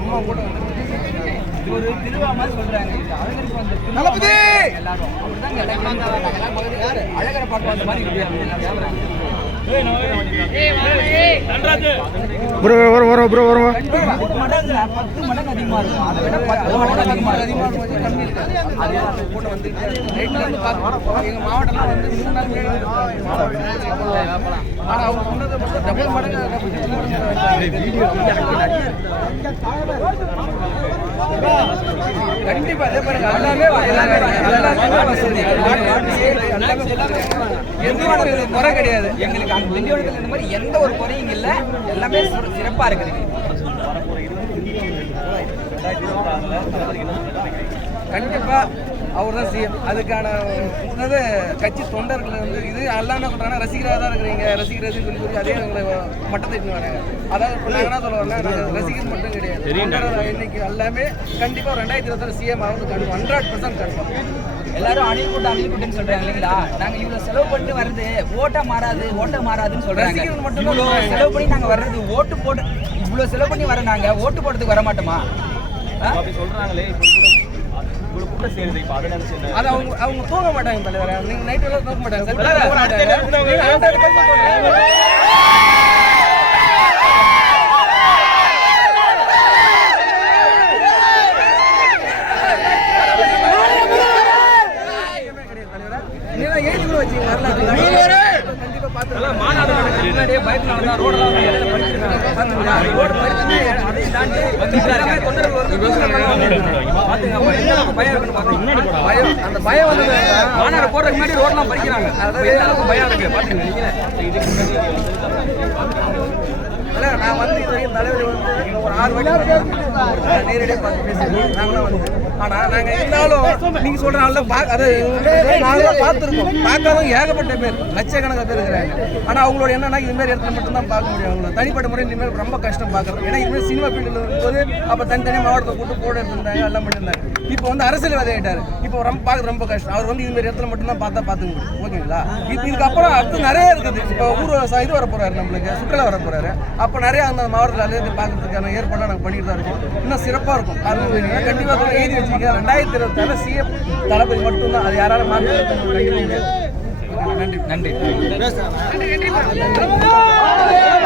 அம்மா கூட வந்து இது ஒரு திருவிழா மாதிரி சொல்றாங்க. இது அழகருக்கு வந்த தளபதி! எல்லாரும். அப்படிதான் அழகரை பார்க்க வந்த மாதிரி இருக்கு. ப்ரோ வரும் வரும் ப்ரோ வரும் கண்டிப்பா ஒரு பத்து மடங்கு அதிகமா இருக்கும் அதை விட பத்து மடங்கு அதிகமா இருக்கும் கண்டிப்பா அதே பாருங்க எல்லாமே எல்லாமே வசதி எல்லாமே எந்த குறை கிடையாது. எங்களுக்கு அந்த திண்டிவனத்தில் இந்த மாதிரி எந்த ஒரு குறையும் இல்லை. எல்லாமே சிறப்பா இருக்குது. கண்டிப்பா அவர் தான் சிஎம் அதுக்கான அதாவது கட்சி தொண்டர்கள் வந்து இது எல்லாம் என்ன சொல்றாங்கன்னா ரசிகராக தான் இருக்கிறீங்க ரசிகர் சொல்லி சொல்லி அதே எங்களை மட்டத்தை இட்டு வராங்க. அதாவது இப்போ நாங்கள் என்ன சொல்ல ரசிகர் மட்டும் கிடையாது. தொண்டர் இன்னைக்கு எல்லாமே கண்டிப்பாக ரெண்டாயிரத்தி இருபத்தாறு சிஎம் ஆகுது கண்டிப்பாக ஹண்ட்ரட் பர்சன்ட் கன்ஃபார்ம் எல்லாரும் அணில் கூட்டம் அணில் கூட்டம்னு சொல்றாங்க இல்லைங்களா? நாங்க இவ்வளவு செலவு பண்ணிட்டு வர்றது ஓட்ட மாறாது ஓட்ட மாறாதுன்னு சொல்றாங்க. இவ்வளவு. செலவு பண்ணி நாங்க வர்றது ஓட்டு போட்டு இவ்வளவு செலவு பண்ணி வர நாங்க ஓட்டு போடுறதுக்கு வர மாட்டோமா? அப்படி சொல்றாங்களே இவ்வளோ கூட்டம் சேருது இப்போ அதை நினைச்சு? அது அவங்க அவங்க தூங்க மாட்டாங்க. தலைவர் நைட் எல்லாம் தூங்க கூட மாநாடு. முன்னாடியே ரோடெல்லாம் இடையில பறிச்சிருக்காங்க. பாத்தீங்களா? ரோடு பறிச்சுட்டு அதையும் தாண்டி எல்லாமே தொண்டர்கள் வந்து எந்த அளவுக்கு பயம் இருக்குன்னு பாத்துங்க. பயம் அந்த பயம் வந்து மாநாடு போறதுக்கு முன்னாடி ரோடெல்லாம் பறிக்கிறாங்க அப்ப எந்த அளவுக்கு பயம் இருக்கு நீங்களே. இல்ல, நான் வந்து இது வரைக்கும் தலைவர் வந்து ஒரு ஆறு வாட்டி நான் நேரடியாக பார்த்து நாங்களாம் வந்து ஆனா நாங்க இருந்தாலும் நீங்க சொல்ற நல்ல பா அது நாங்களாம் பார்த்துருக்கோம். பார்க்காதவங்க ஏகப்பட்ட பேர் லட்சக்கணக்காக பேர் இருக்கிறாங்க. ஆனா அவங்களோட என்னன்னா இது மாதிரி இடத்துல மட்டும் தான் பார்க்க முடியும். அவங்கள தனிப்பட்ட முறை இனிமேல் ரொம்ப கஷ்டம் பார்க்கறது. ஏன்னா இதுமாதிரி சினிமா ஃபீல்டில் இருக்கும்போது அப்போ தனித்தனியாக மாவட்டத்தை கூட்டு போட இருந்தாங்க எல்லாம் பண்ணியிருந்தாங்க. இப்போ வந்து அரசியல்வாதி ஆகிட்டாரு இப்போ ரொம்ப பார்க்கறது ரொம்ப கஷ்டம். அவர் வந்து இது மாதிரி இடத்துல மட்டும் தான் பார்த்தா பார்த்துக்க முடியும். ஓகேங்களா? இப்போ இதுக்கப்புறம் அடுத்து நிறைய இருக்குது. இப்போ ஊர் இது வர போறாரு நம்மளுக்கு சுற்றுலா வர போறாரு. அப்போ நிறைய அந்த மாவட்டத்தில் அலையிறது பார்க்கறதுக்கான ஏற்பாடு நாங்கள் பண்ணிட்டு தான் இருக்கோம். இன்னும் சிறப்பாக இருக்கும் அது கண்டிப்பாக எழுதி வச்சுக்க ரெண்டாயிரத்தி இருபத்தாறு சிஎம் தளபதி மட்டும்தான் அது யாராலும் மாற்றி நன்றி நன்றி